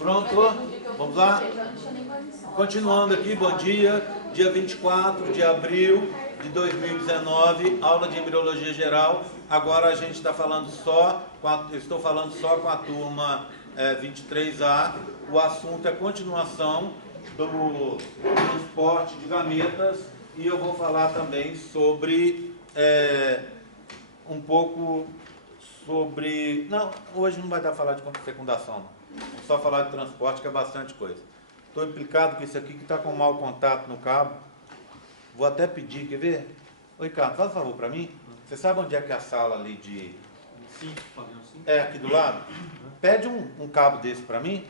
Pronto? Vamos lá? Continuando aqui, bom dia. Dia 24 de abril de 2019, aula de Embriologia Geral. Agora a gente está falando estou falando só com a turma 23A. O assunto é continuação do transporte de gametas e eu vou falar também sobre um pouco sobre... Não, hoje não vai dar para falar de fecundação, não. Vamos só falar de transporte, que é bastante coisa. Estou implicado com isso aqui que está com mau contato no cabo. Vou até pedir, quer ver? Oi, Ricardo, faz um favor para mim. Você sabe onde é que é a sala ali de... Sim, É, aqui do lado? Pede um cabo desse para mim.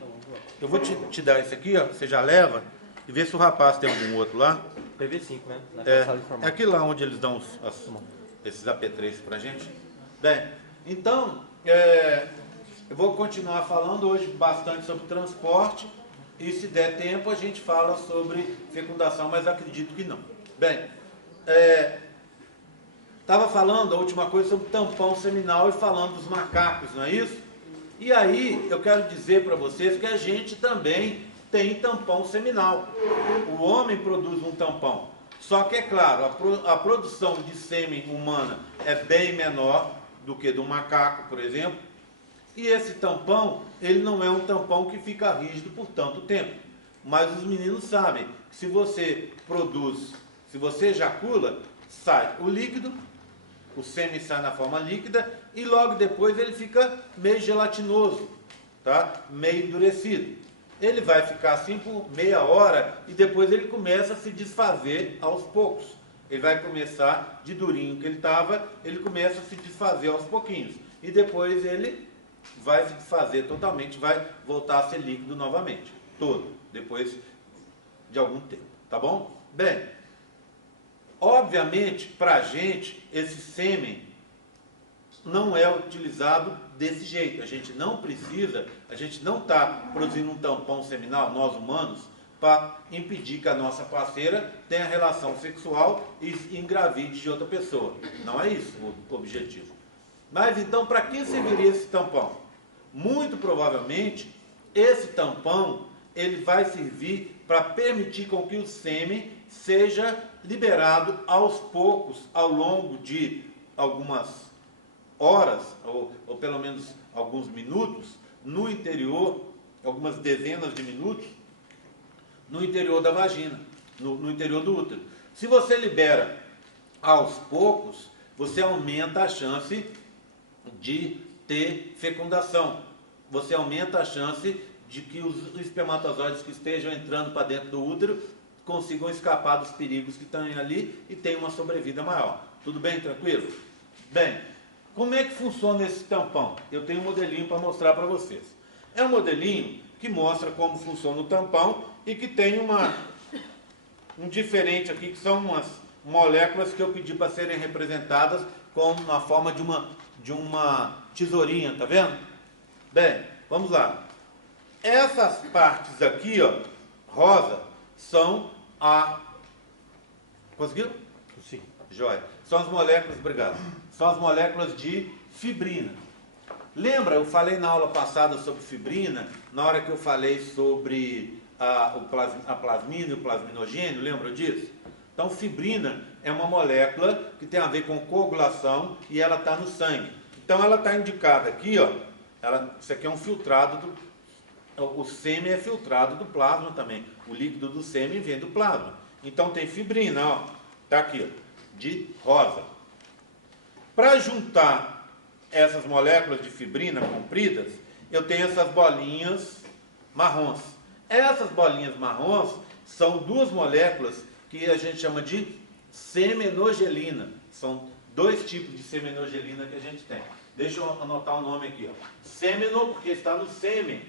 Eu vou te dar esse aqui, ó. Você já leva e vê se o rapaz tem algum outro lá. PV5, né? É aqui lá onde eles dão esses AP3 para gente. Bem, então, eu vou continuar falando hoje bastante sobre transporte e se der tempo a gente fala sobre fecundação, mas acredito que não. Bem, estava falando a última coisa sobre tampão seminal e falando dos macacos, não é isso? E aí eu quero dizer para vocês que a gente também tem tampão seminal. O homem produz um tampão, só que é claro, a produção de sêmen humana é bem menor do que do macaco, por exemplo. E esse tampão, ele não é um tampão que fica rígido por tanto tempo. Mas os meninos sabem que se você produz, se você ejacula, sai o líquido, o sêmen sai na forma líquida e logo depois ele fica meio gelatinoso, tá? Meio endurecido. Ele vai ficar assim por meia hora e depois ele começa a se desfazer aos poucos. Ele vai começar de durinho que ele estava, ele começa a se desfazer aos pouquinhos. E depois ele vai se desfazer totalmente, vai voltar a ser líquido novamente, todo, depois de algum tempo, tá bom? Bem, obviamente, para a gente, esse sêmen não é utilizado desse jeito, a gente não precisa, a gente não está produzindo um tampão seminal, nós humanos, para impedir que a nossa parceira tenha relação sexual e engravide de outra pessoa, não é isso o objetivo. Mas então, para que serviria esse tampão? Muito provavelmente, esse tampão ele vai servir para permitir com que o sêmen seja liberado aos poucos, ao longo de algumas horas, ou pelo menos alguns minutos, no interior, algumas dezenas de minutos, no interior da vagina, no interior do útero. Se você libera aos poucos, você aumenta a chance de ter fecundação. Você aumenta a chance de que os espermatozoides que estejam entrando para dentro do útero consigam escapar dos perigos que estão ali e tenham uma sobrevida maior. Tudo bem? Tranquilo? Bem, como é que funciona esse tampão? Eu tenho um modelinho para mostrar para vocês. É um modelinho que mostra como funciona o tampão e que tem um diferente aqui, que são umas moléculas que eu pedi para serem representadas como na forma de uma tesourinha, tá vendo? Bem, vamos lá. Essas partes aqui, ó, rosa, são Conseguiu? Sim. Jóia. São as moléculas, obrigado. São as moléculas de fibrina. Lembra, eu falei na aula passada sobre fibrina, na hora que eu falei sobre a plasmina e o plasminogênio, lembra disso? Então, fibrina é uma molécula que tem a ver com coagulação e ela está no sangue. Então, ela está indicada aqui, ó. Isso aqui é um filtrado o sêmen é filtrado do plasma também. O líquido do sêmen vem do plasma. Então, tem fibrina, ó. Está aqui, ó, de rosa. Para juntar essas moléculas de fibrina compridas, eu tenho essas bolinhas marrons. Essas bolinhas marrons são duas moléculas que a gente chama de semenogelina. São dois tipos de semenogelina que a gente tem. Deixa eu anotar o nome aqui, ó. Semeno, porque está no sêmen.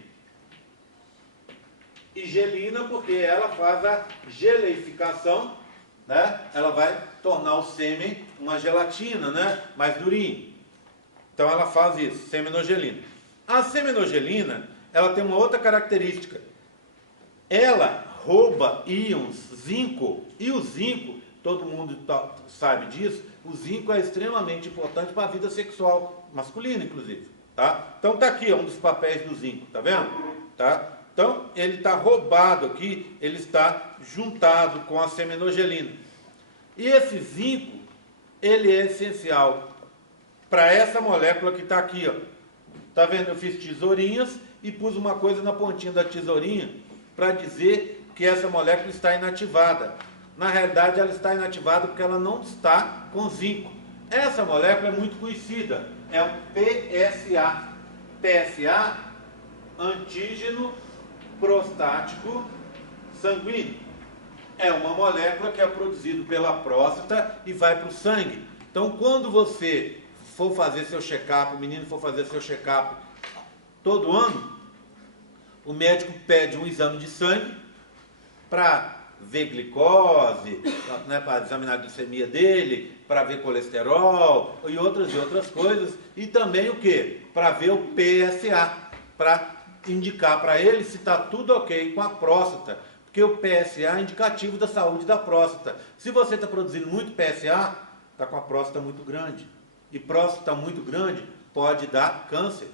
E gelina, porque ela faz a geleificação, né? Ela vai tornar o sêmen uma gelatina, né? Mais durinho. Então ela faz isso, semenogelina. A semenogelina, ela tem uma outra característica. Ela rouba íons zinco, e o zinco, todo mundo sabe disso, o zinco é extremamente importante para a vida sexual masculina, inclusive, tá? Então tá aqui, ó, um dos papéis do zinco, tá vendo? Tá? Então, ele está roubado aqui, ele está juntado com a seminogelina. E esse zinco, ele é essencial para essa molécula que está aqui, ó. Tá vendo? Eu fiz tesourinhas e pus uma coisa na pontinha da tesourinha para dizer que essa molécula está inativada. Na realidade, ela está inativada porque ela não está com zinco. Essa molécula é muito conhecida, é o PSA. PSA, antígeno prostático sanguíneo. É uma molécula que é produzida pela próstata e vai para o sangue. Então, quando você for fazer seu check-up, o menino for fazer seu check-up todo ano, o médico pede um exame de sangue para ver glicose, né, para examinar a glicemia dele, para ver colesterol e outras coisas, e também o que? Para ver o PSA, para indicar para ele se está tudo ok com a próstata, porque o PSA é indicativo da saúde da próstata. Se você está produzindo muito PSA, está com a próstata muito grande, e próstata muito grande pode dar câncer,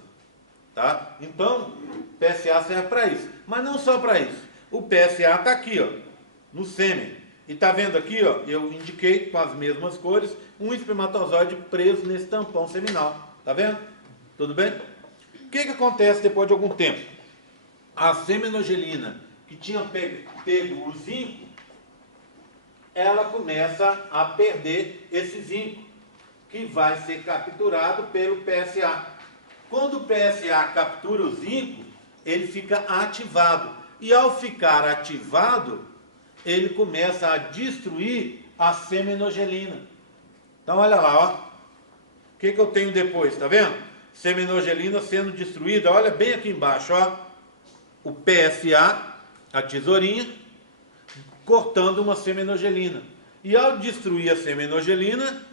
tá? Então, PSA serve para isso, mas não só para isso. O PSA está aqui, ó, no sêmen. E está vendo aqui, ó, eu indiquei com as mesmas cores um espermatozoide preso nesse tampão seminal. Tá vendo? Tudo bem? O que acontece depois de algum tempo? A seminogelina, que tinha pego o zinco, ela começa a perder esse zinco, que vai ser capturado pelo PSA. Quando o PSA captura o zinco, ele fica ativado. E ao ficar ativado, ele começa a destruir a seminogelina. Então, olha lá, ó. O que eu tenho depois, tá vendo? Seminogelina sendo destruída, olha bem aqui embaixo, ó. O PSA, a tesourinha, cortando uma seminogelina. E ao destruir a seminogelina,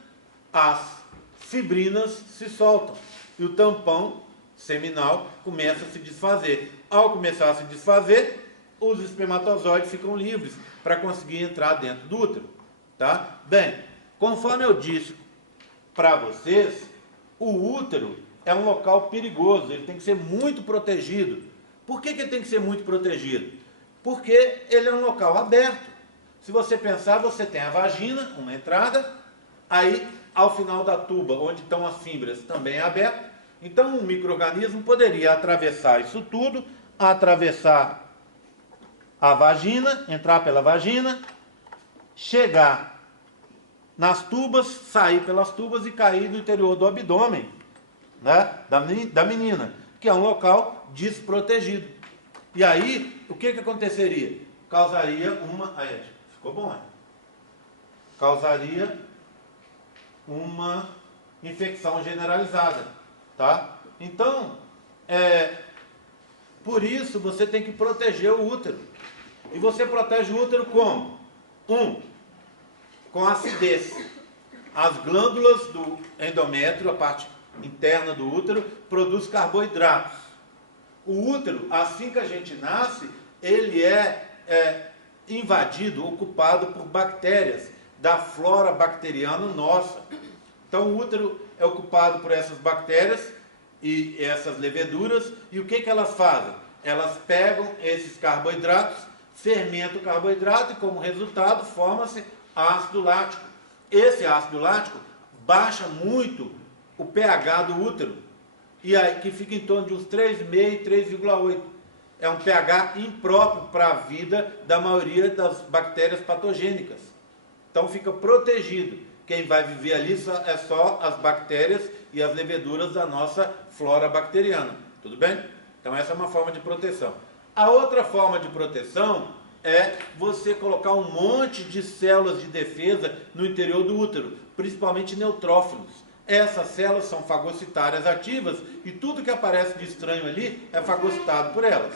as fibrinas se soltam. E o tampão seminal começa a se desfazer. Ao começar a se desfazer, os espermatozoides ficam livres para conseguir entrar dentro do útero, tá? Bem, conforme eu disse para vocês, o útero é um local perigoso, ele tem que ser muito protegido. Por que ele tem que ser muito protegido? Porque ele é um local aberto. Se você pensar, você tem a vagina, uma entrada, aí ao final da tuba, onde estão as fímbrias, também é aberto. Então um micro-organismo poderia atravessar isso tudo, atravessar a vagina, entrar pela vagina, chegar nas tubas, sair pelas tubas e cair no interior do abdômen, né, da menina, que é um local desprotegido. E aí, o que aconteceria? Causaria uma... Aí, ficou bom, né? Causaria uma infecção generalizada, tá? Então, por isso você tem que proteger o útero. E você protege o útero como? Com acidez. As glândulas do endométrio, a parte interna do útero, produz carboidratos. O útero, assim que a gente nasce, ele é invadido, ocupado por bactérias da flora bacteriana nossa. Então o útero é ocupado por essas bactérias e essas leveduras, e o que elas fazem? Elas pegam esses carboidratos, fermentam o carboidrato e, como resultado, forma-se ácido lático. Esse ácido lático baixa muito o pH do útero, e aí que fica em torno de uns 3,5, 3,8. É um pH impróprio para a vida da maioria das bactérias patogênicas. Então fica protegido. Quem vai viver ali é só as bactérias e as leveduras da nossa flora bacteriana. Tudo bem? Então essa é uma forma de proteção. A outra forma de proteção é você colocar um monte de células de defesa no interior do útero, principalmente neutrófilos. Essas células são fagocitárias ativas e tudo que aparece de estranho ali é fagocitado por elas,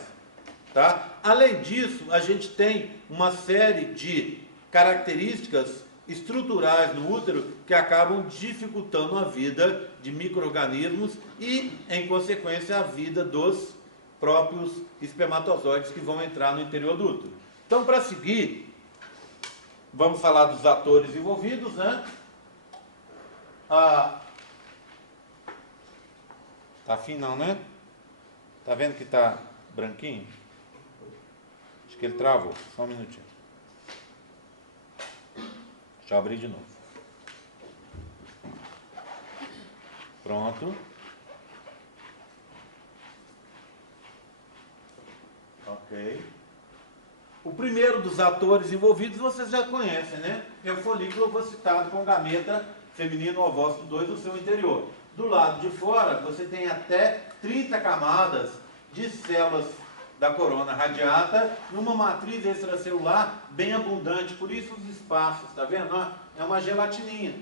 tá? Além disso, a gente tem uma série de características estruturais no útero que acabam dificultando a vida de micro-organismos e, em consequência, a vida dos próprios espermatozoides que vão entrar no interior do útero. Então, para seguir, vamos falar dos atores envolvidos, né? Tá afim não, né? Tá vendo que tá branquinho? que ele travou. Só um minutinho. Deixa eu abrir de novo. Pronto. Ok. O primeiro dos atores envolvidos vocês já conhecem, né? É o folículo ovocitado com gameta feminino ovócito 2 no seu interior. Do lado de fora, você tem até 30 camadas de células da corona radiata numa matriz extracelular bem abundante. Por isso os espaços, tá vendo? É uma gelatininha.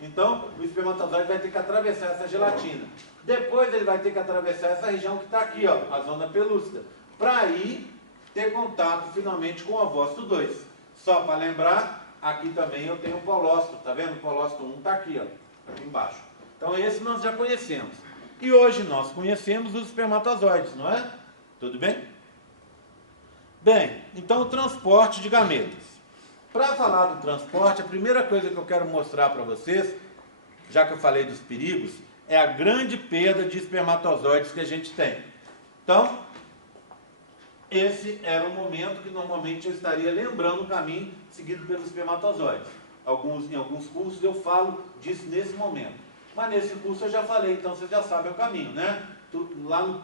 Então, o espermatozoide vai ter que atravessar essa gelatina. Depois ele vai ter que atravessar essa região que está aqui, ó, a zona pelúcida, para ir ter contato finalmente com o ovócito 2. Só para lembrar, aqui também eu tenho o polócito, tá vendo? O polócito 1 está aqui, ó, aqui embaixo. Então esse nós já conhecemos. E hoje nós conhecemos os espermatozoides, não é? Tudo bem? Bem, então o transporte de gametas. Para falar do transporte, a primeira coisa que eu quero mostrar para vocês, já que eu falei dos perigos, é a grande perda de espermatozoides que a gente tem. Então, esse era o momento que normalmente eu estaria lembrando o caminho seguido pelos espermatozoides. Em alguns cursos eu falo disso nesse momento. Mas nesse curso eu já falei, então você já sabe o caminho, né? Lá no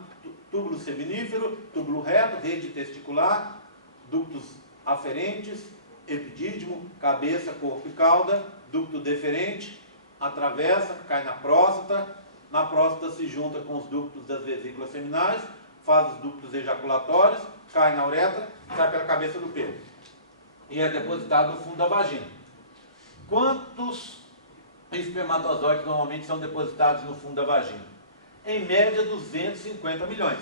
túbulo seminífero, túbulo reto, rede testicular, ductos aferentes, epidídimo, cabeça, corpo e cauda, ducto deferente, atravessa, cai na próstata se junta com os ductos das vesículas seminais, faz os ductos ejaculatórios, cai na uretra, sai pela cabeça do pênis. E é depositado no fundo da vagina. Quantos espermatozoides normalmente são depositados no fundo da vagina? Em média, 250 milhões.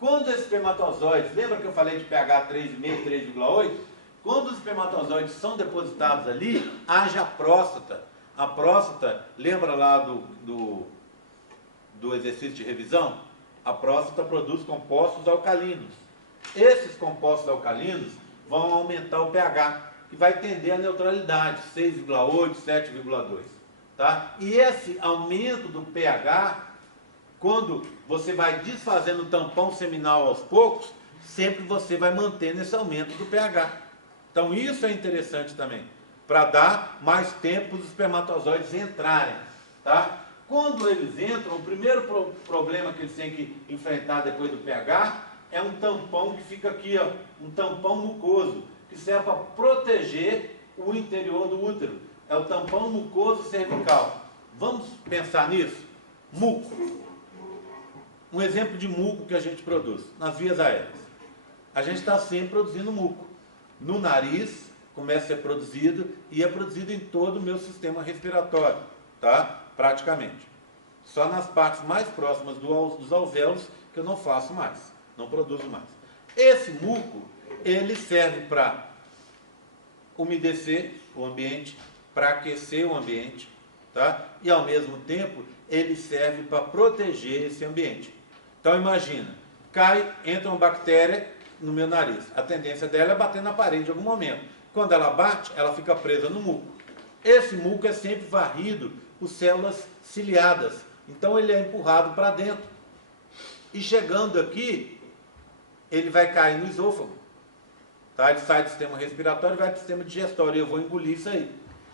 Quando esses espermatozoides, lembra que eu falei de pH 3,5, 3,8? Quando os espermatozoides são depositados ali, haja a próstata. A próstata, lembra lá do exercício de revisão? A próstata produz compostos alcalinos. Esses compostos alcalinos vão aumentar o pH, que vai tender à neutralidade, 6,8, 7,2. Tá? E esse aumento do pH, quando você vai desfazendo o tampão seminal aos poucos, sempre você vai mantendo esse aumento do pH. Então isso é interessante também, para dar mais tempo para os espermatozoides entrarem. Tá? Quando eles entram, o primeiro problema que eles têm que enfrentar depois do pH é um tampão que fica aqui, ó, um tampão mucoso, que serve para proteger o interior do útero. É o tampão mucoso cervical. Vamos pensar nisso? Muco. Um exemplo de muco que a gente produz nas vias aéreas. A gente está sempre produzindo muco. No nariz, começa a ser produzido e é produzido em todo o meu sistema respiratório, tá? Praticamente. Só nas partes mais próximas dos alvéolos que eu não faço mais, não produzo mais. Esse muco, ele serve para umedecer o ambiente, para aquecer o ambiente, tá? E ao mesmo tempo, ele serve para proteger esse ambiente. Então imagina, entra uma bactéria no meu nariz. A tendência dela é bater na parede em algum momento. Quando ela bate, ela fica presa no muco. Esse muco é sempre varrido por células ciliadas. Então ele é empurrado para dentro. E chegando aqui, ele vai cair no esôfago. Tá? Ele sai do sistema respiratório e vai para o sistema digestório. E eu vou engolir isso aí.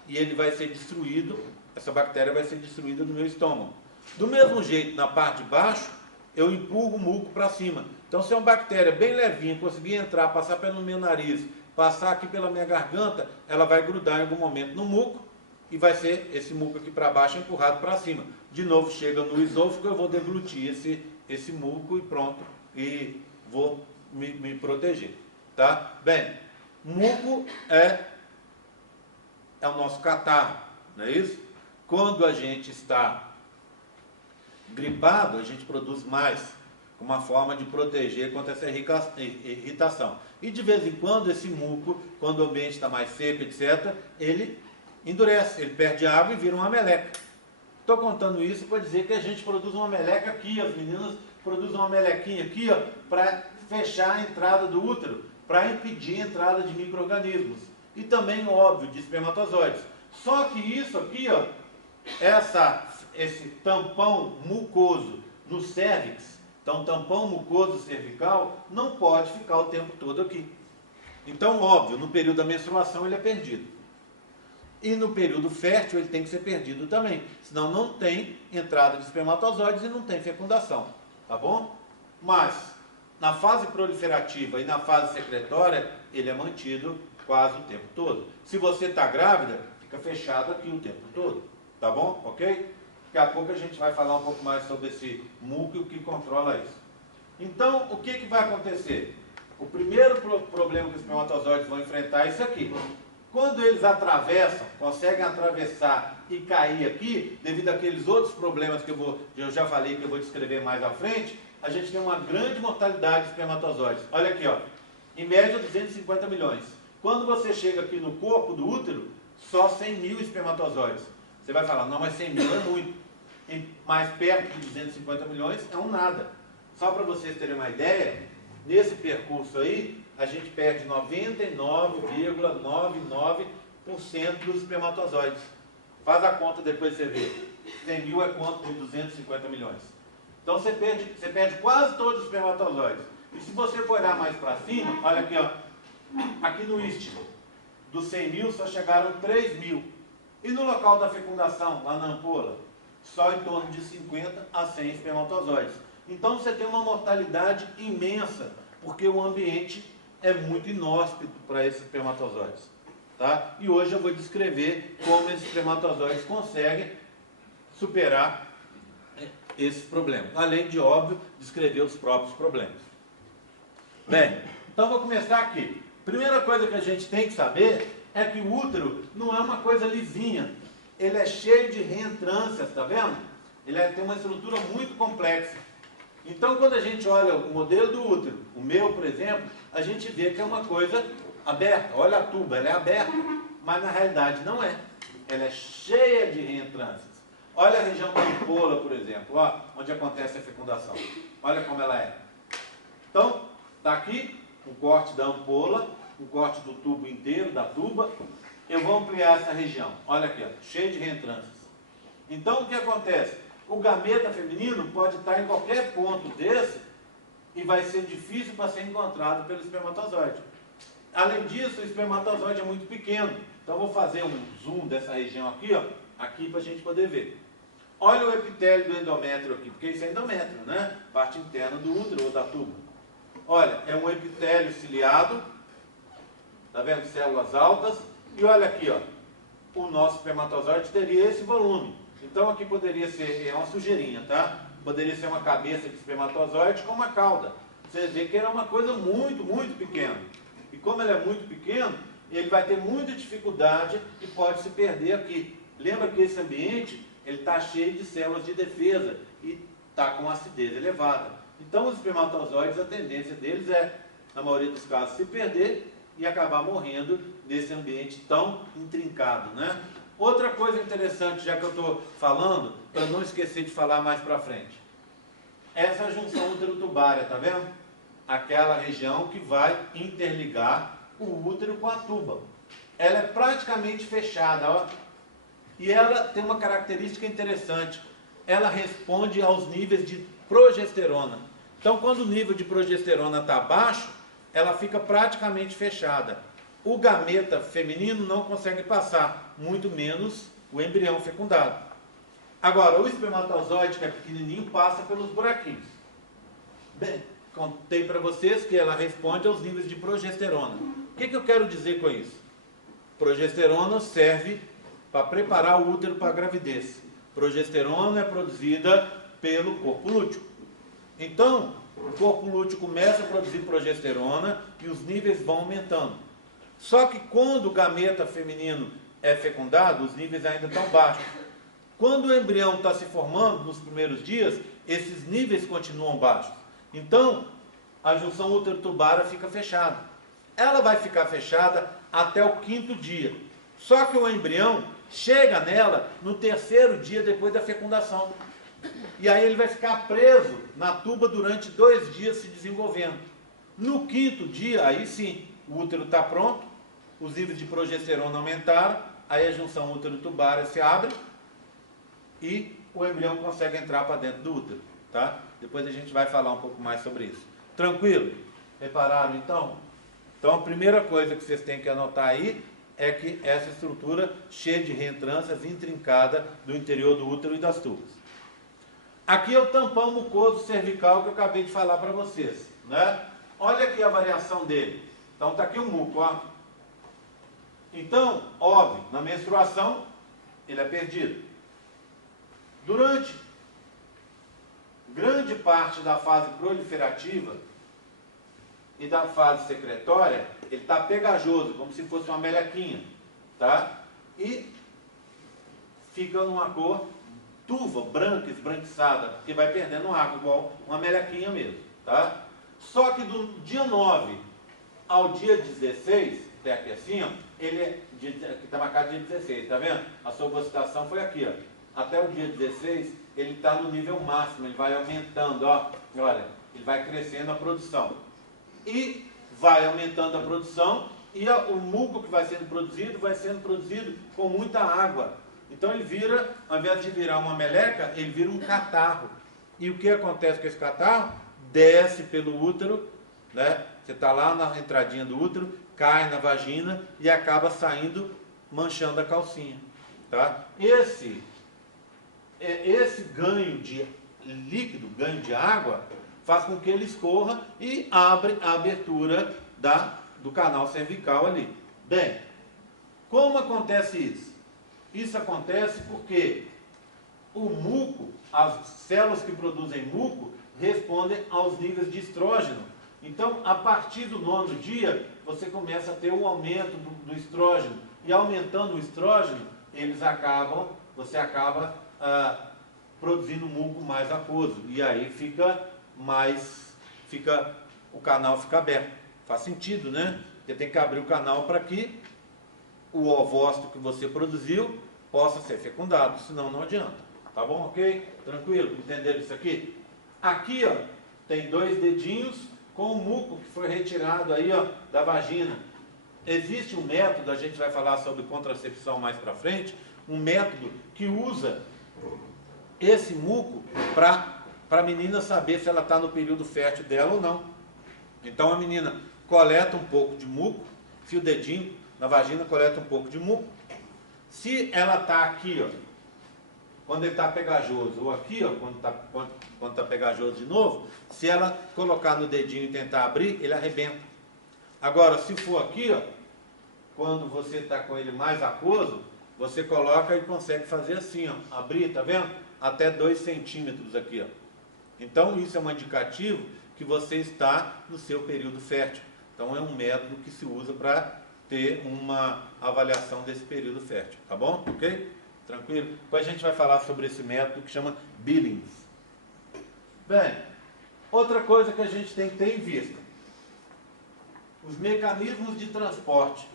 E ele vai ser destruído, essa bactéria vai ser destruída no meu estômago. Do mesmo jeito, na parte de baixo, eu empurro o muco para cima. Então, se é uma bactéria bem levinha conseguir entrar, passar pelo meu nariz, passar aqui pela minha garganta, ela vai grudar em algum momento no muco e vai ser esse muco aqui para baixo empurrado para cima. De novo, chega no esôfago, eu vou deglutir esse muco e pronto, e vou me proteger. Tá? Bem, muco é o nosso catarro, não é isso? Quando a gente está gripado, a gente produz mais, uma forma de proteger contra essa irritação. E de vez em quando esse muco, quando o ambiente está mais seco, etc., ele endurece, ele perde água e vira uma meleca. Estou contando isso para dizer que a gente produz uma meleca aqui, as meninas produzem uma melequinha aqui, para fechar a entrada do útero, para impedir a entrada de micro-organismos. E também, óbvio, de espermatozoides. Só que isso aqui, esse tampão mucoso no cérvix, então tampão mucoso cervical, não pode ficar o tempo todo aqui. Então, óbvio, no período da menstruação ele é perdido. E no período fértil ele tem que ser perdido também. Senão não tem entrada de espermatozoides e não tem fecundação. Tá bom? Mas, na fase proliferativa e na fase secretória, ele é mantido quase o tempo todo. Se você está grávida, fica fechado aqui o tempo todo. Tá bom? Ok? Daqui a pouco a gente vai falar um pouco mais sobre esse núcleo que controla isso. Então, o que vai acontecer? O primeiro problema que os espermatozoides vão enfrentar é isso aqui. Quando eles atravessam, conseguem atravessar e cair aqui, devido àqueles outros problemas que eu já falei que eu vou descrever mais à frente, a gente tem uma grande mortalidade de espermatozoides. Olha aqui, ó, em média 250 milhões. Quando você chega aqui no corpo do útero, só 100 mil espermatozoides. Você vai falar, não, mas 100 mil é muito. E mais perto de 250 milhões é um nada. Só para vocês terem uma ideia, nesse percurso aí, a gente perde 99,99% dos espermatozoides. Faz a conta depois você vê. 100 mil é quanto de 250 milhões. Então você perde quase todos os espermatozoides. E se você for olhar mais para cima, olha aqui, ó, aqui no istmo, dos 100 mil só chegaram 3 mil. E no local da fecundação, lá na ampola, só em torno de 50 a 100 espermatozoides. Então você tem uma mortalidade imensa, porque o ambiente é muito inóspito para esses espermatozoides. Tá? E hoje eu vou descrever como esses espermatozoides conseguem superar esse problema. Além de, óbvio, descrever os próprios problemas. Bem, então vou começar aqui. Primeira coisa que a gente tem que saber é que o útero não é uma coisa lisinha. Ele é cheio de reentrâncias, tá vendo? Ele tem uma estrutura muito complexa. Então, quando a gente olha o modelo do útero, o meu, por exemplo, a gente vê que é uma coisa aberta. Olha a tuba, ela é aberta, mas na realidade não é. Ela é cheia de reentrâncias. Olha a região da ampola, por exemplo, ó, onde acontece a fecundação. Olha como ela é. Então, está aqui o corte da ampola, o corte do tubo inteiro, da tuba. Eu vou ampliar essa região. Olha aqui, ó, cheio de reentrâncias. Então, o que acontece? O gameta feminino pode estar em qualquer ponto desse e vai ser difícil para ser encontrado pelo espermatozoide. Além disso, o espermatozoide é muito pequeno. Então, eu vou fazer um zoom dessa região aqui, ó, aqui para a gente poder ver. Olha o epitélio do endométrio aqui, porque isso é endométrio, né? Parte interna do útero ou da tuba. Olha, é um epitélio ciliado, tá vendo? Células altas. E olha aqui, ó, o nosso espermatozoide teria esse volume. Então aqui poderia ser, é uma sujeirinha, tá? Poderia ser uma cabeça de espermatozoide com uma cauda. Você vê que era uma coisa muito, muito pequena. E como ele é muito pequeno, ele vai ter muita dificuldade e pode se perder aqui. Lembra que esse ambiente, ele está cheio de células de defesa e está com acidez elevada. Então os espermatozoides, a tendência deles é, na maioria dos casos, se perder e acabar morrendo nesse ambiente tão intrincado, né? Outra coisa interessante, já que eu estou falando, para não esquecer de falar mais para frente. Essa junção útero-tubária, tá vendo? Aquela região que vai interligar o útero com a tuba. Ela é praticamente fechada, ó. E ela tem uma característica interessante. Ela responde aos níveis de progesterona. Então, quando o nível de progesterona está baixo, ela fica praticamente fechada. O gameta feminino não consegue passar, muito menos o embrião fecundado. Agora, o espermatozoide, que é pequenininho, passa pelos buraquinhos. Bem, contei para vocês que ela responde aos níveis de progesterona. O que eu quero dizer com isso? Progesterona serve para preparar o útero para a gravidez. Progesterona é produzida pelo corpo lúteo. Então, o corpo lúteo começa a produzir progesterona e os níveis vão aumentando. Só que quando o gameta feminino é fecundado, os níveis ainda estão baixos. Quando o embrião está se formando, nos primeiros dias, esses níveis continuam baixos. Então, a junção útero-tubária fica fechada. Ela vai ficar fechada até o 5º dia. Só que o embrião chega nela no 3º dia depois da fecundação. E aí ele vai ficar preso na tuba durante 2 dias se desenvolvendo. No 5º dia, aí sim, o útero está pronto, os níveis de progesterona aumentaram, aí a junção útero-tubária se abre e o embrião consegue entrar para dentro do útero, tá? Depois a gente vai falar um pouco mais sobre isso. Tranquilo? Repararam então? Então, a primeira coisa que vocês têm que anotar aí é que essa estrutura cheia de reentrâncias, intrincada do interior do útero e das tubas. Aqui é o tampão mucoso cervical que eu acabei de falar para vocês, né? Olha aqui a variação dele. Então, está aqui o muco, ó. Então, óbvio, na menstruação, ele é perdido. Durante grande parte da fase proliferativa e da fase secretória, ele está pegajoso, como se fosse uma melequinha, tá? E fica numa cor turva, branca, esbranquiçada, porque vai perdendo água, igual uma melequinha mesmo, tá? Só que do dia 9 ao dia 16, até aqui assim, ó, ele é, aqui está marcado dia 16, tá vendo? A sua ovocitação foi aqui, ó. Até o dia 16, ele está no nível máximo, ele vai aumentando, ó. Olha, ele vai crescendo a produção. E vai aumentando a produção, e o muco que vai sendo produzido com muita água. Então ele vira, ao invés de virar uma meleca, ele vira um catarro. E o que acontece com esse catarro? Desce pelo útero, né? Você está lá na entradinha do útero, cai na vagina e acaba saindo, manchando a calcinha, tá? Esse ganho de líquido, ganho de água, faz com que ele escorra e abre a abertura do canal cervical ali. Bem, como acontece isso? Isso acontece porque o muco, as células que produzem muco, respondem aos níveis de estrógeno. Então, a partir do 9º dia, você começa a ter um aumento do estrógeno. E aumentando o estrógeno, você acaba produzindo muco mais aquoso. E aí o canal fica aberto. Faz sentido, né? Porque tem que abrir o canal para que o ovócito que você produziu possa ser fecundado, senão não adianta. Tá bom? Ok? Tranquilo? Entenderam isso aqui? Aqui, ó, tem 2 dedinhos com o muco que foi retirado aí, ó, da vagina. Existe um método, a gente vai falar sobre contracepção mais para frente, um método que usa esse muco para a menina saber se ela está no período fértil dela ou não. Então a menina coleta um pouco de muco, enfia o dedinho na vagina, coleta um pouco de muco. Se ela está aqui, ó, quando ele está pegajoso, ou aqui, ó, quando está pegajoso de novo, se ela colocar no dedinho e tentar abrir, ele arrebenta. Agora, se for aqui, ó, quando você está com ele mais aquoso, você coloca e consegue fazer assim, ó, abrir, tá vendo? Até 2 centímetros aqui, ó. Então, isso é um indicativo que você está no seu período fértil. Então, é um método que se usa para ter uma avaliação desse período fértil, tá bom? Ok? Tranquilo? Depois a gente vai falar sobre esse método que chama Billings. Bem, outra coisa que a gente tem que ter em vista: os mecanismos de transporte.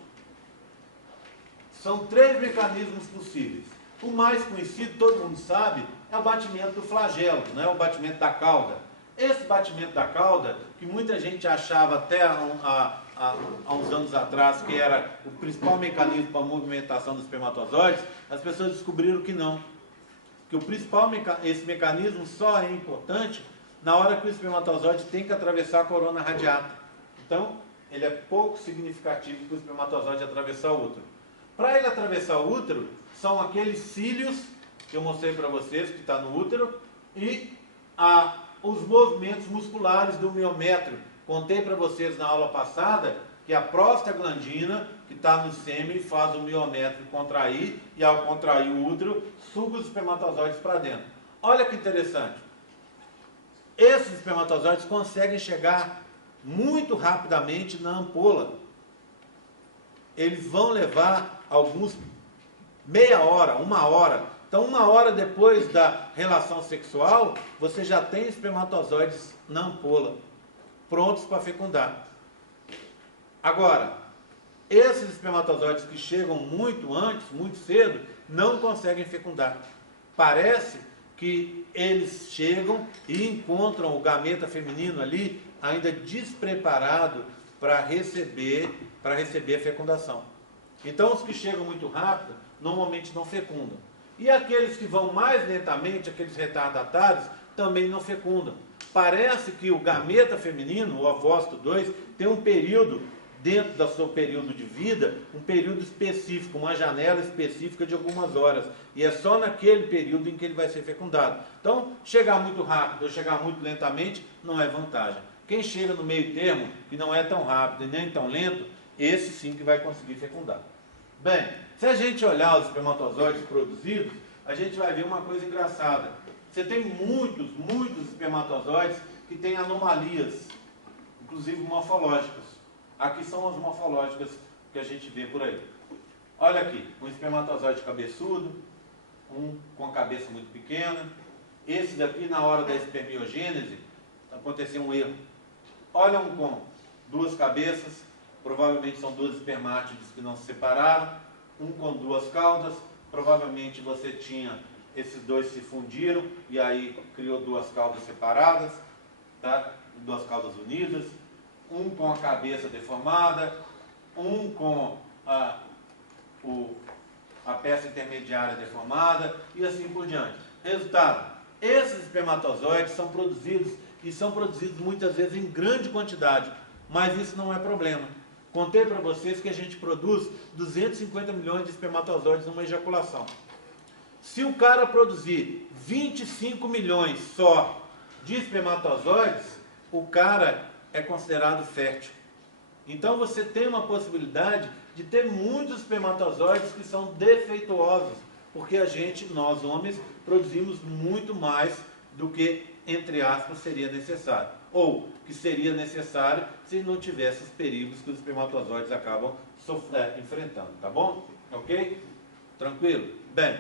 São 3 mecanismos possíveis. O mais conhecido, todo mundo sabe, é o batimento do flagelo, né? O batimento da cauda. Esse batimento da cauda, que muita gente achava até há uns anos atrás que era o principal mecanismo para a movimentação dos espermatozoides, as pessoas descobriram que não. Que esse mecanismo só é importante na hora que o espermatozoide tem que atravessar a corona radiata. Então, ele é pouco significativo para o espermatozoide atravessar o útero. Para ele atravessar o útero, são aqueles cílios que eu mostrei para vocês, que está no útero, e os movimentos musculares do miométrio. Contei para vocês na aula passada que a prostaglandina, que está no sêmen, faz o miométrio contrair, e ao contrair o útero, suga os espermatozoides para dentro. Olha que interessante. Esses espermatozoides conseguem chegar muito rapidamente na ampola. Eles vão levar alguns meia hora, 1 hora. Então, 1 hora depois da relação sexual, você já tem espermatozoides na ampola, prontos para fecundar. Agora, esses espermatozoides que chegam muito antes, muito cedo, não conseguem fecundar. Parece que eles chegam e encontram o gameta feminino ali ainda despreparado para receber a fecundação. Então, os que chegam muito rápido, normalmente não fecundam. E aqueles que vão mais lentamente, aqueles retardatários, também não fecundam. Parece que o gameta feminino, o ovócito 2, tem um período dentro do seu período de vida, um período específico, uma janela específica de algumas horas. E é só naquele período em que ele vai ser fecundado. Então, chegar muito rápido ou chegar muito lentamente não é vantagem. Quem chega no meio termo, que não é tão rápido e nem tão lento, esse sim que vai conseguir fecundar. Bem, se a gente olhar os espermatozoides produzidos, a gente vai ver uma coisa engraçada. Você tem muitos espermatozoides que têm anomalias, inclusive morfológicas. Aqui são as morfológicas que a gente vê por aí. Olha aqui, um espermatozoide cabeçudo, um com a cabeça muito pequena. Esse daqui, na hora da espermiogênese, aconteceu um erro. Olha um com duas cabeças, provavelmente são duas espermátides que não se separaram. Um com duas caudas, provavelmente você tinha, esses dois se fundiram e aí criou duas caudas separadas, tá? Duas caudas unidas. Um com a cabeça deformada, um com a peça intermediária deformada e assim por diante. Resultado, esses espermatozoides são produzidos e são produzidos muitas vezes em grande quantidade, mas isso não é problema. Contei para vocês que a gente produz 250 milhões de espermatozoides numa ejaculação. Se o cara produzir 25 milhões só de espermatozoides, o cara é considerado fértil. Então você tem uma possibilidade de ter muitos espermatozoides que são defeituosos, porque nós homens, produzimos muito mais do que, entre aspas, seria necessário. Ou que seria necessário se não tivesse os perigos que os espermatozoides acabam enfrentando, tá bom? Ok? Tranquilo? Bem,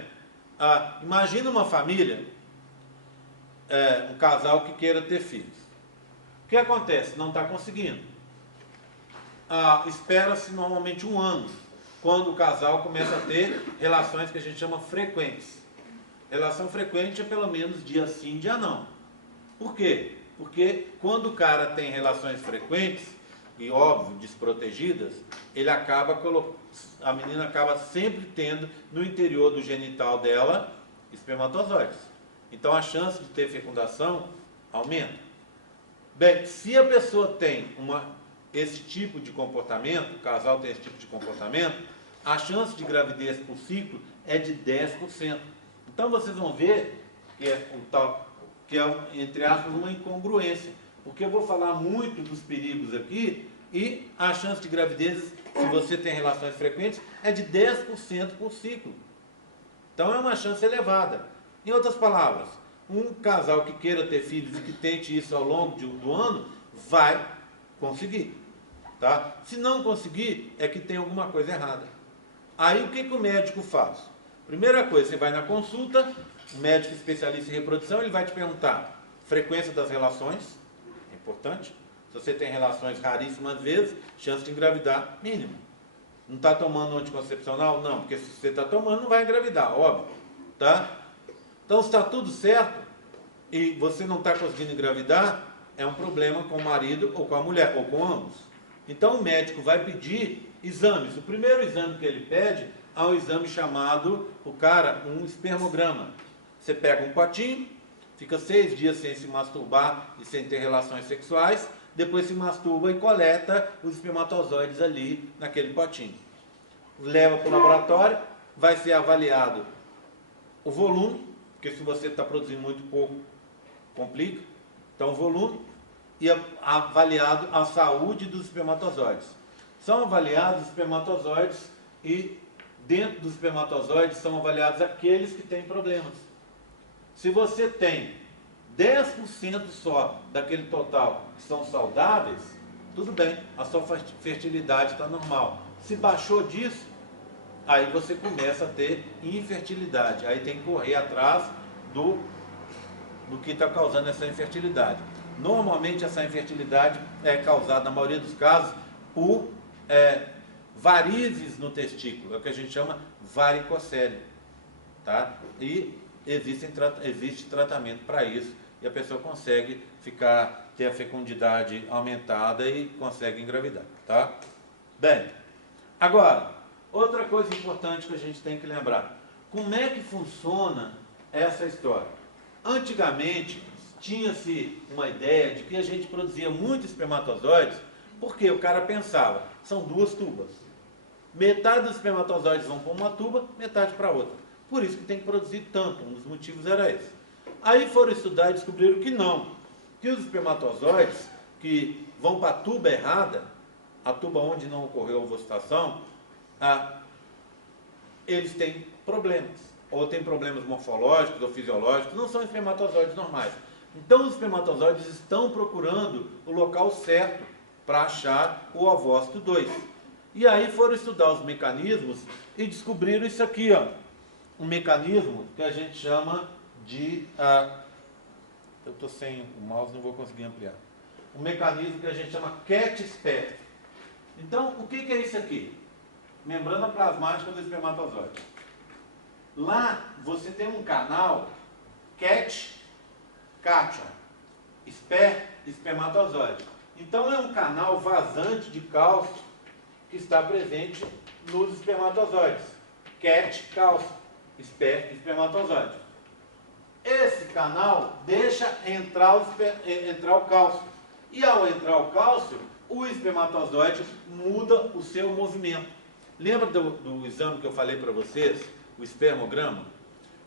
imagina uma família, um casal que queira ter filhos. O que acontece? Não está conseguindo. Espera-se normalmente um ano, quando o casal começa a ter relações que a gente chama frequentes. Relação frequente é pelo menos dia sim, dia não. Por quê? Porque quando o cara tem relações frequentes, e óbvio, desprotegidas, a menina acaba sempre tendo no interior do genital dela espermatozoides. Então a chance de ter fecundação aumenta. Bem, se a pessoa tem esse tipo de comportamento, o casal tem esse tipo de comportamento, a chance de gravidez por ciclo é de 10%. Então vocês vão ver que entre aspas, uma incongruência, porque eu vou falar muito dos perigos aqui e a chance de gravidez, se você tem relações frequentes, é de 10% por ciclo. Então é uma chance elevada. Em outras palavras, um casal que queira ter filhos e que tente isso ao longo do ano, vai conseguir. Tá? Se não conseguir, é que tem alguma coisa errada. Aí o que o médico faz? Primeira coisa, você vai na consulta, o médico especialista em reprodução, ele vai te perguntar frequência das relações, é importante. Se você tem relações raríssimas vezes, chance de engravidar mínima. Não está tomando anticoncepcional? Não, porque se você está tomando, não vai engravidar, óbvio. Tá? Então, se está tudo certo e você não está conseguindo engravidar, é um problema com o marido ou com a mulher, ou com ambos. Então, o médico vai pedir exames. O primeiro exame que ele pede é um exame chamado, um espermograma. Você pega um potinho, fica 6 dias sem se masturbar e sem ter relações sexuais, depois se masturba e coleta os espermatozoides ali naquele potinho. Leva para o laboratório, vai ser avaliado o volume, porque se você está produzindo muito pouco, complica. Então, o volume e avaliado a saúde dos espermatozoides. São avaliados os espermatozoides e dentro dos espermatozoides são avaliados aqueles que têm problemas. Se você tem 10% só daquele total que são saudáveis, tudo bem, a sua fertilidade está normal. Se baixou disso, aí você começa a ter infertilidade. Aí tem que correr atrás do que está causando essa infertilidade. Normalmente essa infertilidade é causada, na maioria dos casos, por varizes no testículo, é o que a gente chama varicocele. Tá? E existe tratamento para isso, e a pessoa consegue ter a fecundidade aumentada e consegue engravidar. Tá? Bem, agora, outra coisa importante que a gente tem que lembrar. Como é que funciona essa história? Antigamente, tinha-se uma ideia de que a gente produzia muitos espermatozoides Porque o cara pensava, são duas tubas. Metade dos espermatozoides vão para uma tuba, metade para outra. Por isso que tem que produzir tanto, um dos motivos era esse. Aí foram estudar e descobriram que não, que os espermatozoides que vão para a tuba errada, a tuba onde não ocorreu a ovulação, eles têm problemas, ou têm problemas morfológicos ou fisiológicos, não são espermatozoides normais. Então os espermatozoides estão procurando o local certo para achar o ovócito 2. E aí foram estudar os mecanismos e descobriram isso aqui, ó, um mecanismo que a gente chama de... eu estou sem o mouse, não vou conseguir ampliar. Um mecanismo que a gente chama CAT-SPER. Então, o que é isso aqui? Membrana plasmática do espermatozoide. Lá você tem um canal cation, SPER, espermatozoide. Então é um canal vazante de cálcio que está presente nos espermatozoides. Cálcio, SPER, espermatozoide. Esse canal deixa entrar o cálcio. E ao entrar o cálcio, o espermatozoide muda o seu movimento. Lembra do exame que eu falei para vocês, o espermograma?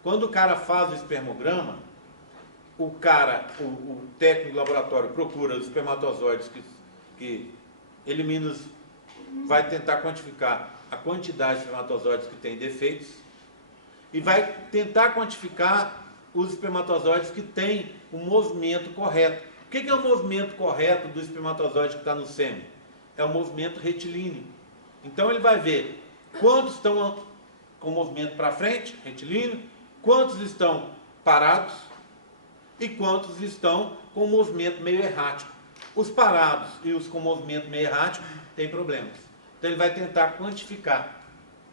Quando o cara faz o espermograma, o técnico do laboratório procura os espermatozoides que elimina, vai tentar quantificar a quantidade de espermatozoides que têm defeitos e vai tentar quantificar os espermatozoides que têm o movimento correto. O que é o movimento correto do espermatozoide que está no sêmen? É o movimento retilíneo. Então ele vai ver quantos estão com movimento para frente, retilíneo, quantos estão parados e quantos estão com movimento meio errático. Os parados e os com movimento meio errático têm problemas. Então ele vai tentar quantificar.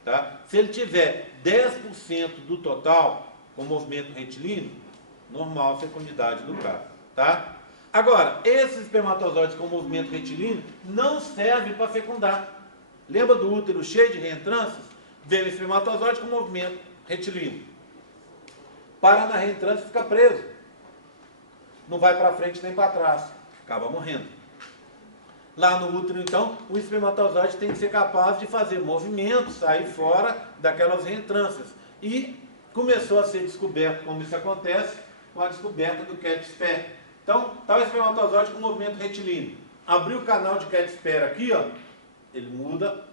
Tá? Se ele tiver 10% do total com movimento retilíneo, normal a fecundidade do cara. Tá? Agora, esses espermatozoides com movimento retilíneo não servem para fecundar. Lembra do útero cheio de reentrâncias? Vem o espermatozoide com movimento retilíneo. Para na reentrância e fica preso. Não vai para frente nem para trás. Acaba morrendo. Lá no útero, então, o espermatozoide tem que ser capaz de fazer movimentos, sair fora daquelas reentrâncias. E começou a ser descoberto como isso acontece com a descoberta do CAT-SPER. Então, está o espermatozoide com movimento retilíneo. Abriu o canal de CAT-SPER aqui, ó, ele muda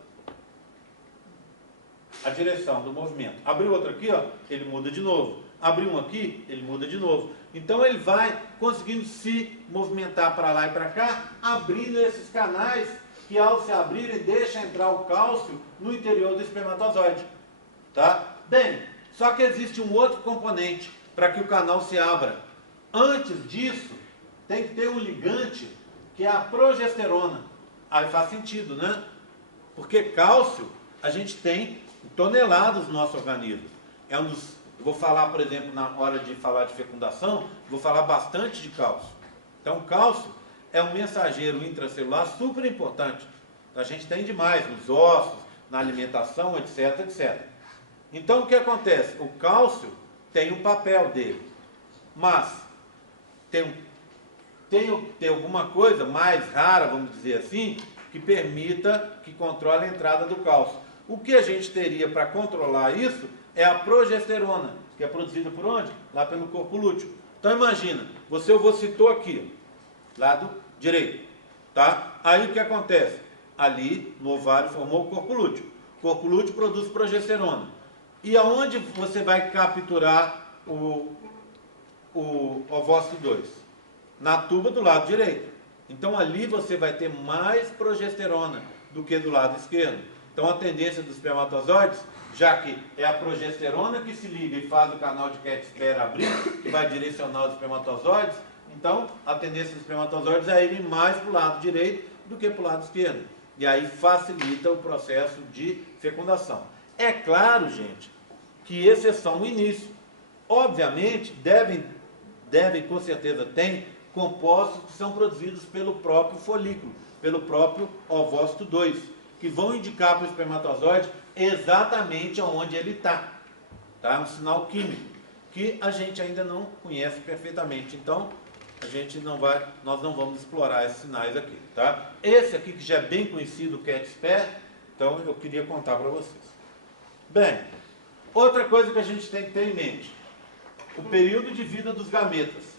a direção do movimento. Abriu outro aqui, ó, ele muda de novo. Abriu um aqui, ele muda de novo. Então ele vai conseguindo se movimentar para lá e para cá, abrindo esses canais que ao se abrirem deixa entrar o cálcio no interior do espermatozoide. Tá? Bem, só que existe um outro componente para que o canal se abra. Antes disso, tem que ter um ligante que é a progesterona. Aí faz sentido, né? Porque cálcio a gente tem toneladas no nosso organismo. É um dos... Eu vou falar, por exemplo, na hora de falar de fecundação, vou falar bastante de cálcio. Então, o cálcio é um mensageiro intracelular super importante. A gente tem demais nos ossos, na alimentação, etc, etc. Então, o que acontece? O cálcio tem um papel dele, mas tem alguma coisa mais rara, vamos dizer assim, que permita, que controle a entrada do cálcio. O que a gente teria para controlar isso é a progesterona, que é produzida por onde? Lá pelo corpo lúteo. Então imagina, você ovocitou aqui, lado direito, tá? Aí o que acontece? Ali no ovário formou o corpo lúteo. O corpo lúteo produz progesterona. E aonde você vai capturar o ovócito 2? Na tuba do lado direito. Então ali você vai ter mais progesterona do que do lado esquerdo. Então a tendência dos espermatozoides, já que é a progesterona que se liga e faz o canal de CAT-SPER abrir, que vai direcionar os espermatozoides, então a tendência dos espermatozoides é irem mais para o lado direito do que para o lado esquerdo. E aí facilita o processo de fecundação. É claro, gente, que esse é só um início. Obviamente, devem com certeza, tem compostos que são produzidos pelo próprio folículo, pelo próprio ovócito 2, que vão indicar para o espermatozoide exatamente onde ele está. Tá? Um sinal químico, que a gente ainda não conhece perfeitamente. Então, nós não vamos explorar esses sinais aqui, tá? Esse aqui que já é bem conhecido, o cat spare, então eu queria contar para vocês. Bem, outra coisa que a gente tem que ter em mente, o período de vida dos gametas.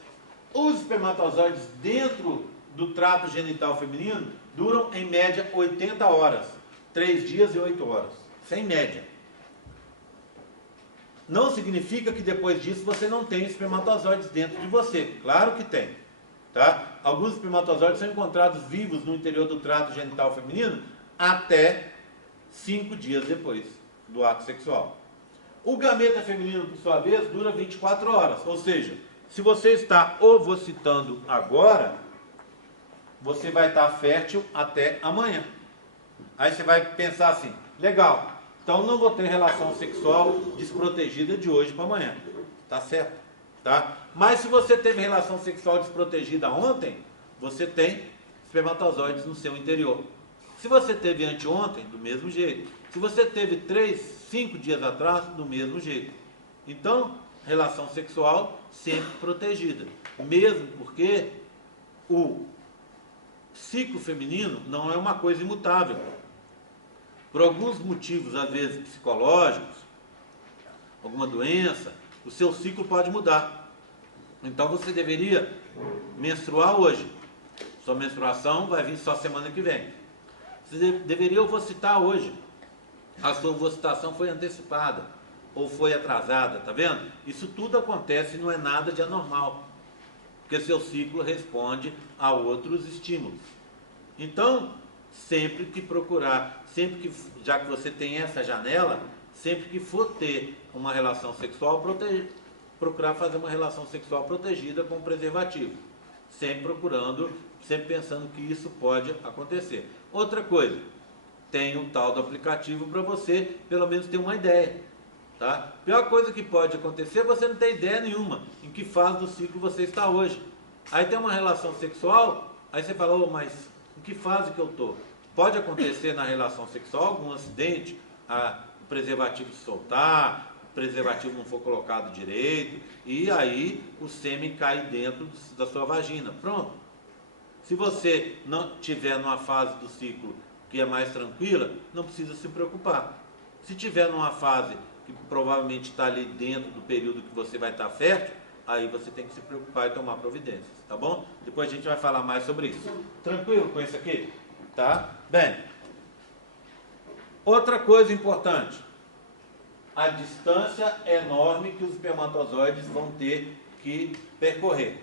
Os espermatozoides dentro do trato genital feminino duram em média 80 horas, 3 dias e 8 horas, sem média. Não significa que depois disso você não tem espermatozoides dentro de você. Claro que tem. Tá? Alguns espermatozoides são encontrados vivos no interior do trato genital feminino até 5 dias depois do ato sexual. O gameta feminino, por sua vez, dura 24 horas. Ou seja, se você está ovocitando agora, você vai estar fértil até amanhã. Aí você vai pensar assim, legal, então não vou ter relação sexual desprotegida de hoje para amanhã. Tá certo? Tá? Mas se você teve relação sexual desprotegida ontem, você tem espermatozoides no seu interior. Se você teve anteontem, do mesmo jeito. Se você teve 3, 5 dias atrás, do mesmo jeito. Então, relação sexual sempre protegida. Mesmo porque o ciclo feminino não é uma coisa imutável. Por alguns motivos, às vezes psicológicos, alguma doença, o seu ciclo pode mudar. Então você deveria menstruar hoje. Sua menstruação vai vir só semana que vem. Você deveria ovocitar hoje. A sua ovocitação foi antecipada ou foi atrasada, tá vendo? Isso tudo acontece e não é nada de anormal. Porque seu ciclo responde a outros estímulos. Então, sempre que procurar, já que você tem essa janela, sempre que for ter uma relação sexual, procurar fazer uma relação sexual protegida com preservativo. Sempre pensando que isso pode acontecer. Outra coisa, tem um tal do aplicativo para você, pelo menos ter uma ideia. Tá? Pior coisa que pode acontecer é você não ter ideia nenhuma em que fase do ciclo você está hoje. Aí tem uma relação sexual, aí você fala, mas em que fase que eu estou? Pode acontecer na relação sexual algum acidente, o preservativo se soltar, o preservativo não for colocado direito, e aí o sêmen cai dentro da sua vagina. Pronto. Se você não tiver numa fase do ciclo que é mais tranquila, não precisa se preocupar. Se tiver numa fase que provavelmente está ali dentro do período que você vai estar fértil, aí você tem que se preocupar e tomar providências, tá bom? Depois a gente vai falar mais sobre isso. Tranquilo com isso aqui? Tá? Bem, outra coisa importante, a distância enorme que os espermatozoides vão ter que percorrer.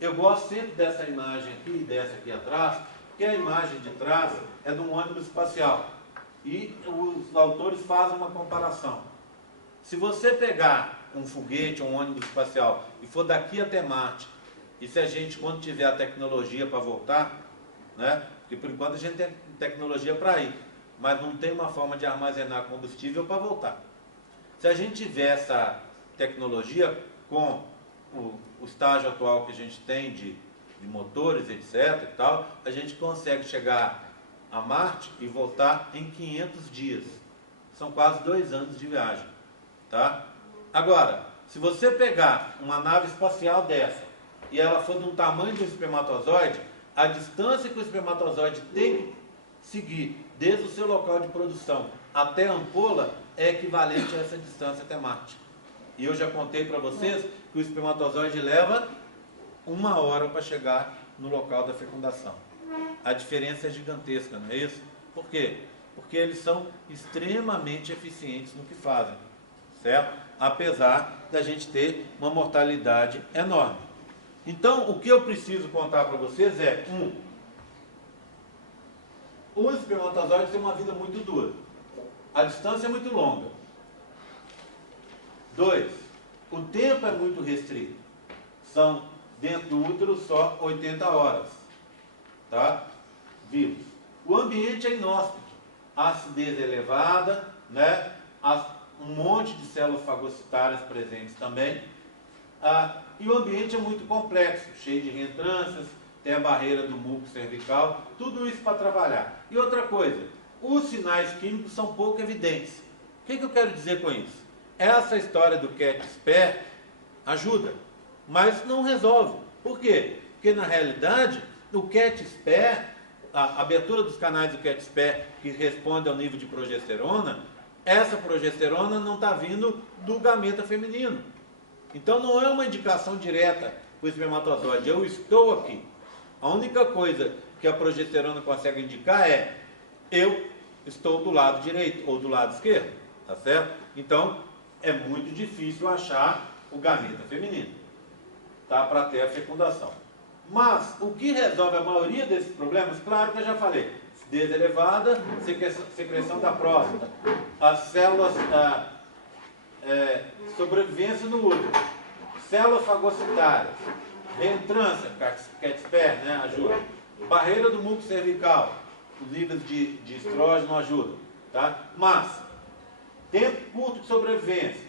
Eu gosto sempre dessa imagem aqui e dessa aqui atrás, porque a imagem de trás é de um ônibus espacial. E os autores fazem uma comparação. Se você pegar um foguete ou um ônibus espacial e for daqui até Marte, e se a gente, quando tiver a tecnologia para voltar, né? Porque por enquanto a gente tem tecnologia para ir, mas não tem uma forma de armazenar combustível para voltar. Se a gente tiver essa tecnologia com o estágio atual que a gente tem de motores, etc. e tal, a gente consegue chegar a Marte e voltar em 500 dias. São quase 2 anos de viagem. Tá? Agora, se você pegar uma nave espacial dessa e ela for de um tamanho de um espermatozoide, a distância que o espermatozoide tem que seguir desde o seu local de produção até a ampola é equivalente a essa distância até Marte. E eu já contei para vocês que o espermatozoide leva 1 hora para chegar no local da fecundação. A diferença é gigantesca, não é isso? Por quê? Porque eles são extremamente eficientes no que fazem, certo? Apesar da gente ter uma mortalidade enorme. Então, o que eu preciso contar para vocês é, os espermatozoides têm uma vida muito dura. A distância é muito longa. 2, o tempo é muito restrito. São, dentro do útero, só 80 horas. Tá? Vivos. O ambiente é inóspito. A acidez é elevada, né? Um monte de células fagocitárias presentes também. E o ambiente é muito complexo, cheio de reentrâncias, tem a barreira do muco cervical, tudo isso para trabalhar. E outra coisa, os sinais químicos são pouco evidentes. O que eu quero dizer com isso? Essa história do cat spare ajuda, mas não resolve. Por quê? Porque, na realidade, o CAT-SPE, a abertura dos canais do CAT-SPE, que responde ao nível de progesterona, essa progesterona não está vindo do gameta feminino. Então, não é uma indicação direta para o espermatozoide. Eu estou aqui. A única coisa que a progesterona consegue indicar é eu estou do lado direito ou do lado esquerdo, tá certo? Então, é muito difícil achar o gameta feminino, tá? Para ter a fecundação. Mas, o que resolve a maioria desses problemas, claro que eu já falei, acidez elevada, secreção da próstata, as células, sobrevivência no útero, células fagocitárias, reentrância, CAT-SPE, né, ajuda, barreira do muco cervical, os níveis de estrógeno ajudam, tá? Mas, tempo curto de sobrevivência,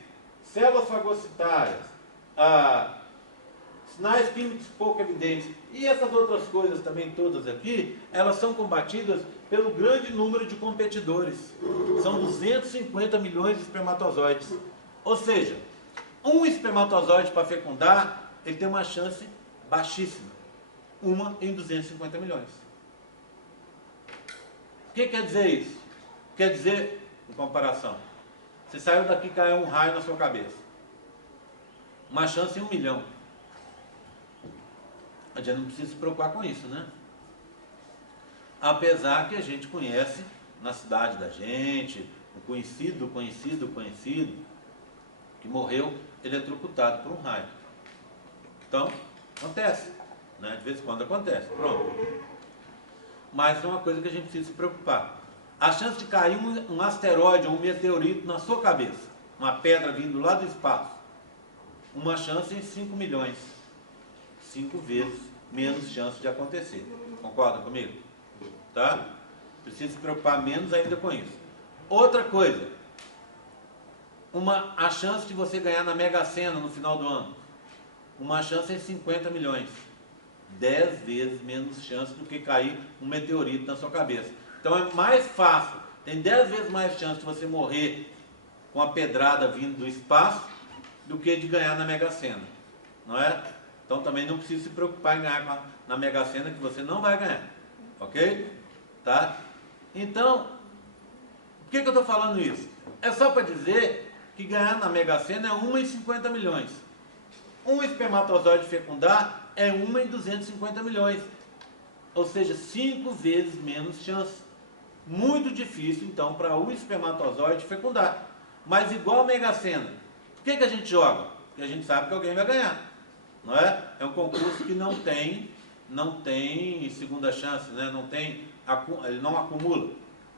células fagocitárias, sinais químicos pouco evidentes e essas outras coisas também todas aqui, elas são combatidas pelo grande número de competidores. São 250 milhões de espermatozoides. Ou seja, um espermatozoide para fecundar, ele tem uma chance baixíssima. Uma em 250 milhões. O que quer dizer isso? Quer dizer, em comparação, você saiu daqui e caiu um raio na sua cabeça. Uma chance em 1 milhão. A gente não precisa se preocupar com isso, né? Apesar que a gente conhece na cidade da gente, o conhecido, que morreu eletrocutado por um raio. Então, acontece, né? De vez em quando acontece, pronto. Mas é uma coisa que a gente precisa se preocupar. A chance de cair um asteroide ou um meteorito na sua cabeça, uma pedra vindo lá do espaço, uma chance em 5 milhões. 5 vezes menos chance de acontecer. Concorda comigo? Tá? Precisa se preocupar menos ainda com isso. Outra coisa, a chance de você ganhar na Mega Sena no final do ano, uma chance em 50 milhões. 10 vezes menos chance do que cair um meteorito na sua cabeça. Então é mais fácil, tem 10 vezes mais chance de você morrer com a pedrada vindo do espaço do que de ganhar na Mega Sena, não é? Então também não precisa se preocupar em ganhar na Mega Sena, que você não vai ganhar, ok? Tá? Então, por que eu estou falando isso? É só para dizer que ganhar na Mega Sena é 1 em 50 milhões. Um espermatozoide fecundar é 1 em 250 milhões. Ou seja, 5 vezes menos chance. Muito difícil, então, para o espermatozoide fecundar. Mas igual a Mega Sena, por que a gente joga? Porque a gente sabe que alguém vai ganhar. Não é? É um concurso que não tem segunda chance, né? Ele não acumula.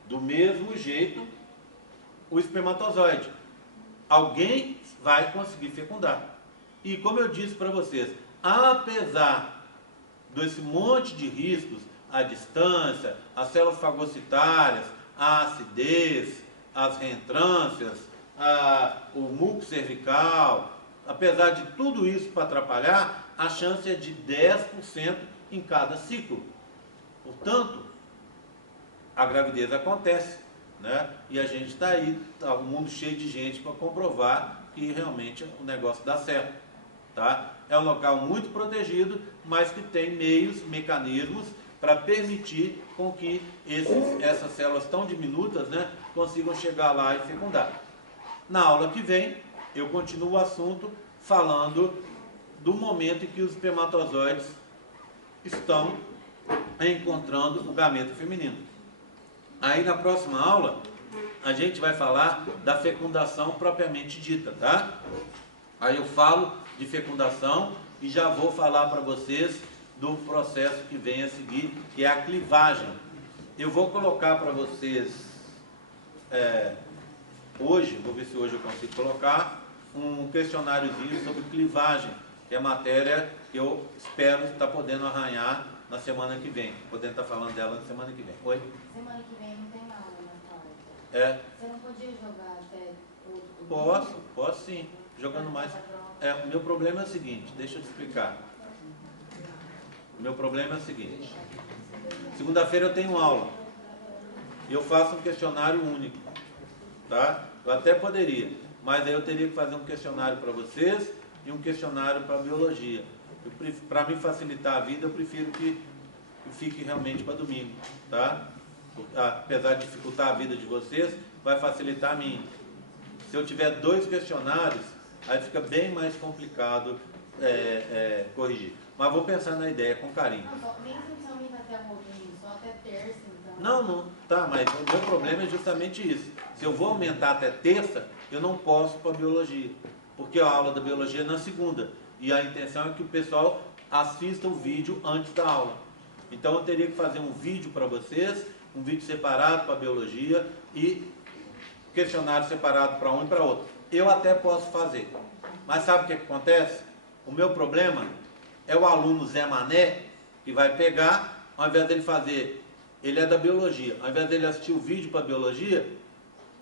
Do mesmo jeito, o espermatozoide. Alguém vai conseguir fecundar. E como eu disse para vocês, apesar desse monte de riscos, a distância, as células fagocitárias, a acidez, as reentrâncias, o muco cervical, apesar de tudo isso para atrapalhar, a chance é de 10% em cada ciclo. Portanto, a gravidez acontece, né? E a gente está aí, tá um mundo cheio de gente para comprovar que realmente o negócio dá certo, tá? É um local muito protegido, mas que tem meios, mecanismos para permitir com que essas células tão diminutas, né, consigam chegar lá e fecundar. Na aula que vem, eu continuo o assunto falando do momento em que os espermatozoides estão encontrando o gameta feminino. Aí na próxima aula, a gente vai falar da fecundação propriamente dita, tá? Aí eu falo de fecundação e já vou falar para vocês do processo que vem a seguir, que é a clivagem. Eu vou colocar para vocês hoje, vou ver se hoje eu consigo colocar, um questionáriozinho sobre clivagem, que é matéria que eu espero estar podendo arranhar na semana que vem, podendo estar falando dela na semana que vem. Oi? Semana que vem não tem aula na quarta. Você não podia jogar até outro? Posso sim, jogando mais. O meu problema é o seguinte, deixa eu te explicar. O meu problema é o seguinte, segunda-feira eu tenho aula, e eu faço um questionário único, tá? Eu até poderia, mas aí eu teria que fazer um questionário para vocês e um questionário para a biologia. Para me facilitar a vida, eu prefiro que fique realmente para domingo, tá? Apesar de dificultar a vida de vocês, vai facilitar a minha. Se eu tiver 2 questionários, aí fica bem mais complicado corrigir. Mas vou pensar na ideia com carinho. Não, nem simplesmente até o domingo, só até terça, então. Não, tá, mas o meu problema é justamente isso. Se eu vou aumentar até terça, eu não posso para biologia, porque a aula da biologia é na segunda. E a intenção é que o pessoal assista o vídeo antes da aula. Então eu teria que fazer um vídeo para vocês, um vídeo separado para biologia e questionário separado para um e para outro. Eu até posso fazer. Mas sabe o que acontece? O meu problema é o aluno Zé Mané, que vai pegar, ao invés dele fazer, ele é da biologia, ao invés dele assistir o vídeo para biologia,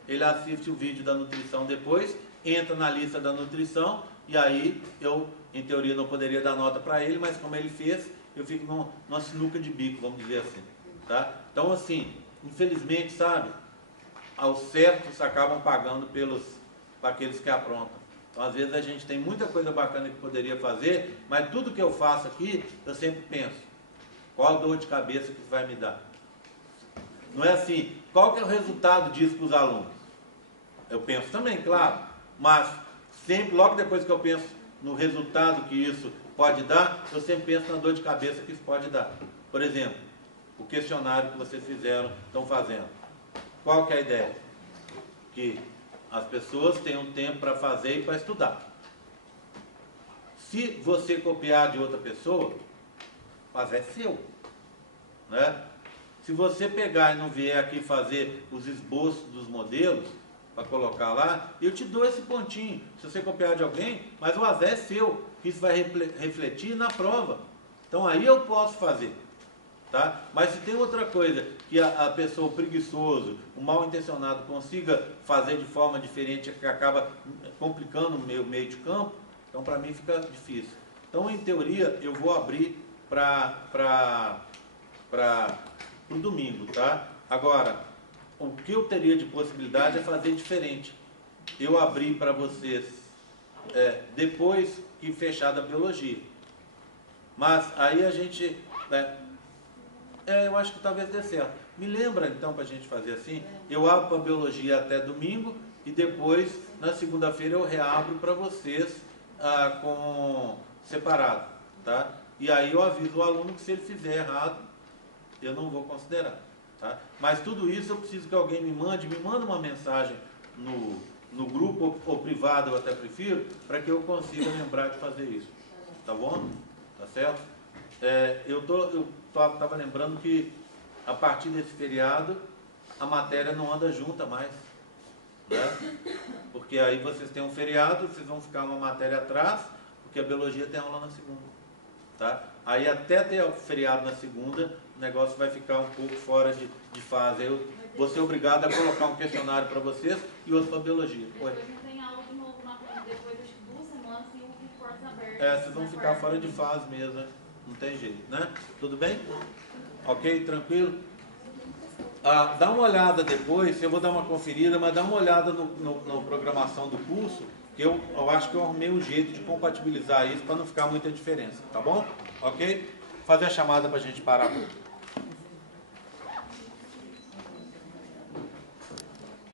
ele assiste o vídeo da nutrição depois, entra na lista da nutrição, e aí eu, em teoria, não poderia dar nota para ele, mas como ele fez, eu fico numa sinuca de bico, vamos dizer assim. Tá? Então, assim, infelizmente, sabe, aos certos acabam pagando para aqueles que aprontam. Então, às vezes a gente tem muita coisa bacana que poderia fazer, mas tudo que eu faço aqui, eu sempre penso, qual dor de cabeça que vai me dar? Não é assim, qual que é o resultado disso para os alunos? Eu penso também, claro, mas sempre, logo depois que eu penso no resultado que isso pode dar, eu sempre penso na dor de cabeça que isso pode dar. Por exemplo, o questionário que vocês estão fazendo. Qual que é a ideia? Que as pessoas tenham tempo para fazer e para estudar. Se você copiar de outra pessoa, mas é seu. Né? Se você pegar e não vier aqui fazer os esboços dos modelos, para colocar lá, eu te dou esse pontinho. Se você copiar de alguém, mas o azé é seu, que isso vai refletir na prova. Então aí eu posso fazer. Tá? Mas se tem outra coisa que a pessoa, o preguiçoso, o mal intencionado consiga fazer de forma diferente, que acaba complicando o meu meio de campo, então para mim fica difícil. Então, em teoria, eu vou abrir para o domingo, tá? Agora, o que eu teria de possibilidade é fazer diferente. Eu abri para vocês depois que fechar a biologia. Mas aí a gente... eu acho que talvez dê certo. Me lembra então para a gente fazer assim? Eu abro para biologia até domingo e depois, na segunda-feira, eu reabro para vocês com separado. Tá? E aí eu aviso o aluno que se ele fizer errado, eu não vou considerar. Tá? Mas tudo isso eu preciso que alguém me manda uma mensagem no grupo ou privado, eu até prefiro, para que eu consiga lembrar de fazer isso. Tá bom? Tá certo? Eu estava lembrando que a partir desse feriado a matéria não anda junta mais. Né? Porque aí vocês têm um feriado, vocês vão ficar uma matéria atrás, porque a biologia tem aula na segunda. Tá? Aí até ter o feriado na segunda, o negócio vai ficar um pouco fora de fase. Eu vou ser obrigado a colocar um questionário para vocês e outro para biologia. Depois não tem aula de novo, depois de 2 semanas tem um portas abertas. Vocês vão ficar fora de fase mesmo, né? Não tem jeito, né? Tudo bem? Ok? Tranquilo? Dá uma olhada depois, eu vou dar uma conferida, mas dá uma olhada na programação do curso, que eu acho que eu arrumei um jeito de compatibilizar isso para não ficar muita diferença, tá bom? Ok? Fazer a chamada para a gente parar.